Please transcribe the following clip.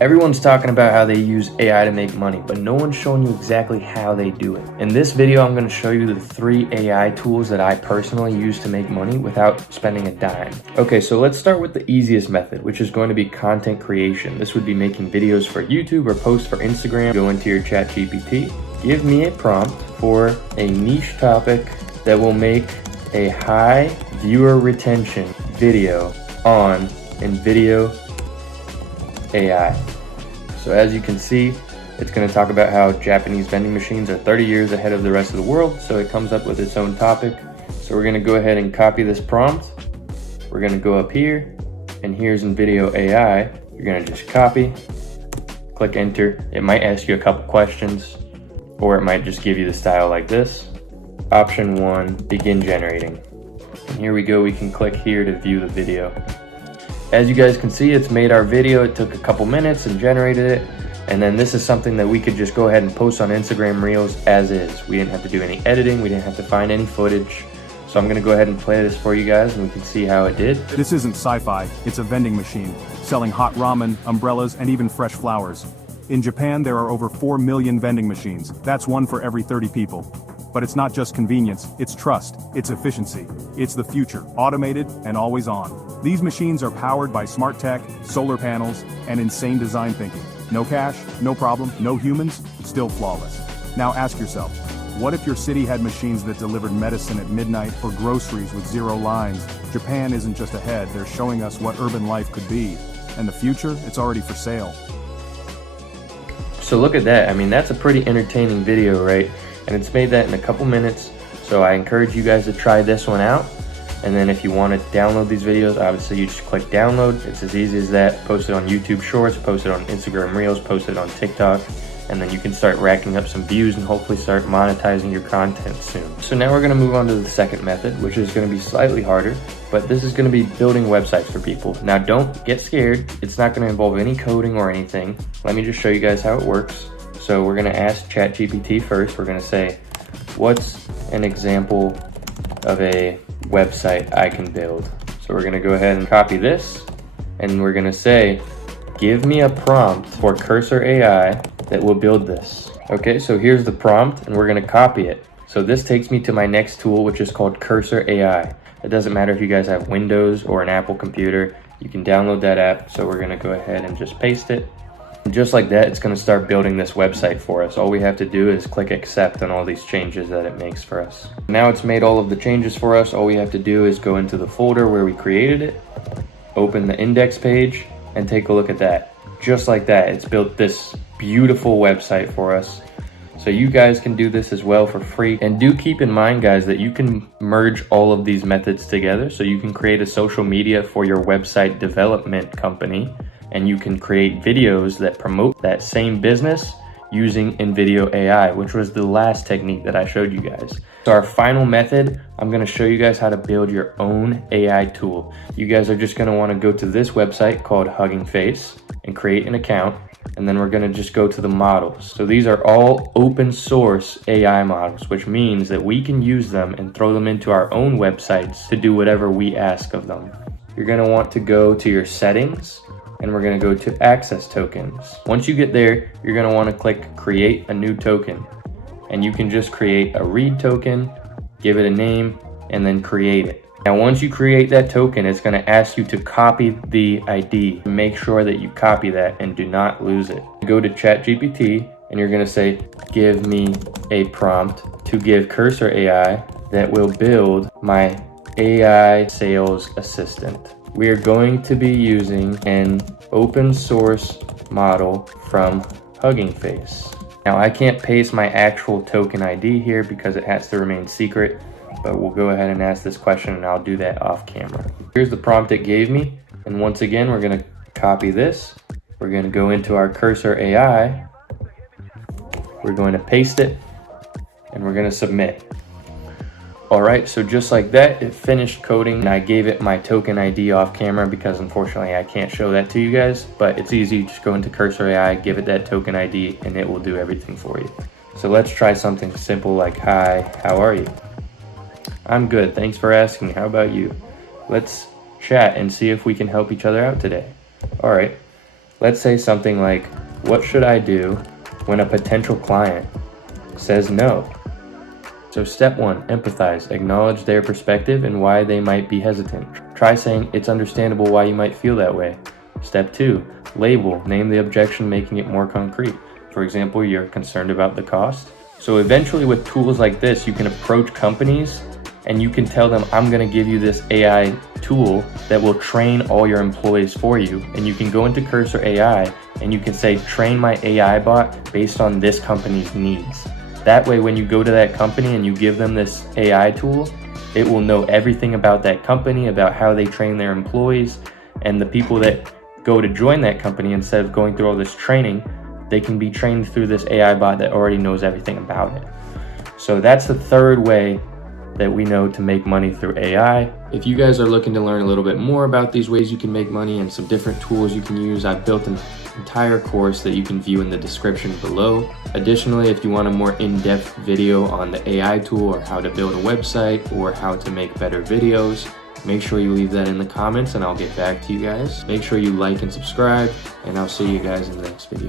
Everyone's talking about how they use AI to make money, but no one's showing you exactly how they do it. In this video, I'm going to show you the 3 AI tools that I personally use to make money without spending a dime. Okay, so let's start with the easiest method, which is going to be content creation. This would be making videos for YouTube or posts for Instagram. Go into your ChatGPT, give me a prompt for a niche topic that will make a high viewer retention video on InVideo AI. So as you can see, it's going to talk about how Japanese vending machines are 30 years ahead of the rest of the world, so it comes up with its own topic. So we're going to go ahead and copy this prompt. We're going to go up here, and here's InVideo AI. You're going to just copy, click enter. It might ask you a couple questions, or it might just give you the style like this. Option 1, begin generating. And here we go, we can click here to view the video. As you guys can see, it's made our video. It took a couple minutes and generated it. And then this is something that we could just go ahead and post on Instagram Reels as is. We didn't have to do any editing. We didn't have to find any footage. So I'm gonna go ahead and play this for you guys and we can see how it did. This isn't sci-fi, it's a vending machine, selling hot ramen, umbrellas, and even fresh flowers. In Japan, there are over 4 million vending machines. That's one for every 30 people. But it's not just convenience, it's trust, it's efficiency. It's the future, automated and always on. These machines are powered by smart tech, solar panels, and insane design thinking. No cash, no problem, no humans, still flawless. Now ask yourself, what if your city had machines that delivered medicine at midnight or groceries with 0 lines? Japan isn't just ahead, they're showing us what urban life could be. And the future, it's already for sale. So look at that, I mean that's a pretty entertaining video, right? And it's made that in a couple minutes, so I encourage you guys to try this one out. And then if you want to download these videos, obviously you just click download. It's as easy as that. Post it on YouTube Shorts, post it on Instagram Reels, post it on TikTok, and then you can start racking up some views and hopefully start monetizing your content soon. So now we're going to move on to the second method, which is going to be slightly harder, but this is going to be building websites for people. Now don't get scared. It's not going to involve any coding or anything. Let me just show you guys how it works. So we're going to ask ChatGPT first. We're going to say, what's an example of a website I can build? So we're going to go ahead and copy this, and we're going to say, give me a prompt for Cursor AI that will build this. Okay, so here's the prompt, and we're going to copy it. So this takes me to my next tool, which is called Cursor AI. It doesn't matter if you guys have Windows or an Apple computer, you can download that app. So we're going to go ahead and just paste it. And just like that, it's going to start building this website for us. All we have to do is click accept on all these changes that it makes for us. Now it's made all of the changes for us. All we have to do is go into the folder where we created it, open the index page, and take a look at that. Just like that, it's built this beautiful website for us. So you guys can do this as well for free. And do keep in mind, guys, that you can merge all of these methods together. So you can create a social media for your website development company, and you can create videos that promote that same business using InVideo AI, which was the last technique that I showed you guys. So our final method, I'm gonna show you guys how to build your own AI tool. You guys are just gonna wanna go to this website called Hugging Face and create an account. And then we're gonna just go to the models. So these are all open source AI models, which means that we can use them and throw them into our own websites to do whatever we ask of them. You're gonna want to go to your settings, and we're going to go to access tokens. Once you get there, you're going to want to click create a new token, and you can just create a read token, give it a name, and then create it. Now once you create that token, it's going to ask you to copy the ID. Make sure that you copy that and do not lose it. Go to ChatGPT and you're going to say, give me a prompt to give Cursor AI that will build my AI sales assistant. We are going to be using an open source model from Hugging Face. Now I can't paste my actual token ID here because it has to remain secret, but we'll go ahead and ask this question and I'll do that off camera. Here's the prompt it gave me. And once again, we're going to copy this. We're going to go into our Cursor AI. We're going to paste it and we're going to submit. All right, so just like that, it finished coding and I gave it my token ID off camera because unfortunately I can't show that to you guys, but it's easy. Just go into Cursor AI, give it that token ID, and it will do everything for you. So let's try something simple like, hi, how are you? I'm good, thanks for asking. How about you? Let's chat and see if we can help each other out today. All right, Let's say something like, what should I do when a potential client says no? So step 1, empathize. Acknowledge their perspective and why they might be hesitant. Try saying, it's understandable why you might feel that way. Step 2, label. Name the objection, making it more concrete. For example, you're concerned about the cost. So eventually with tools like this, you can approach companies and you can tell them, I'm gonna give you this AI tool that will train all your employees for you. And you can go into Cursor AI and you can say, train my AI bot based on this company's needs. That way, when you go to that company and you give them this AI tool, it will know everything about that company, about how they train their employees, and the people that go to join that company, instead of going through all this training, they can be trained through this AI bot that already knows everything about it. So that's the third way that we know to make money through AI. If you guys are looking to learn a little bit more about these ways you can make money and some different tools you can use, I've built an entire course that you can view in the description below. Additionally, if you want a more in-depth video on the AI tool or how to build a website or how to make better videos, make sure you leave that in the comments and I'll get back to you guys. Make sure you like and subscribe, and I'll see you guys in the next video.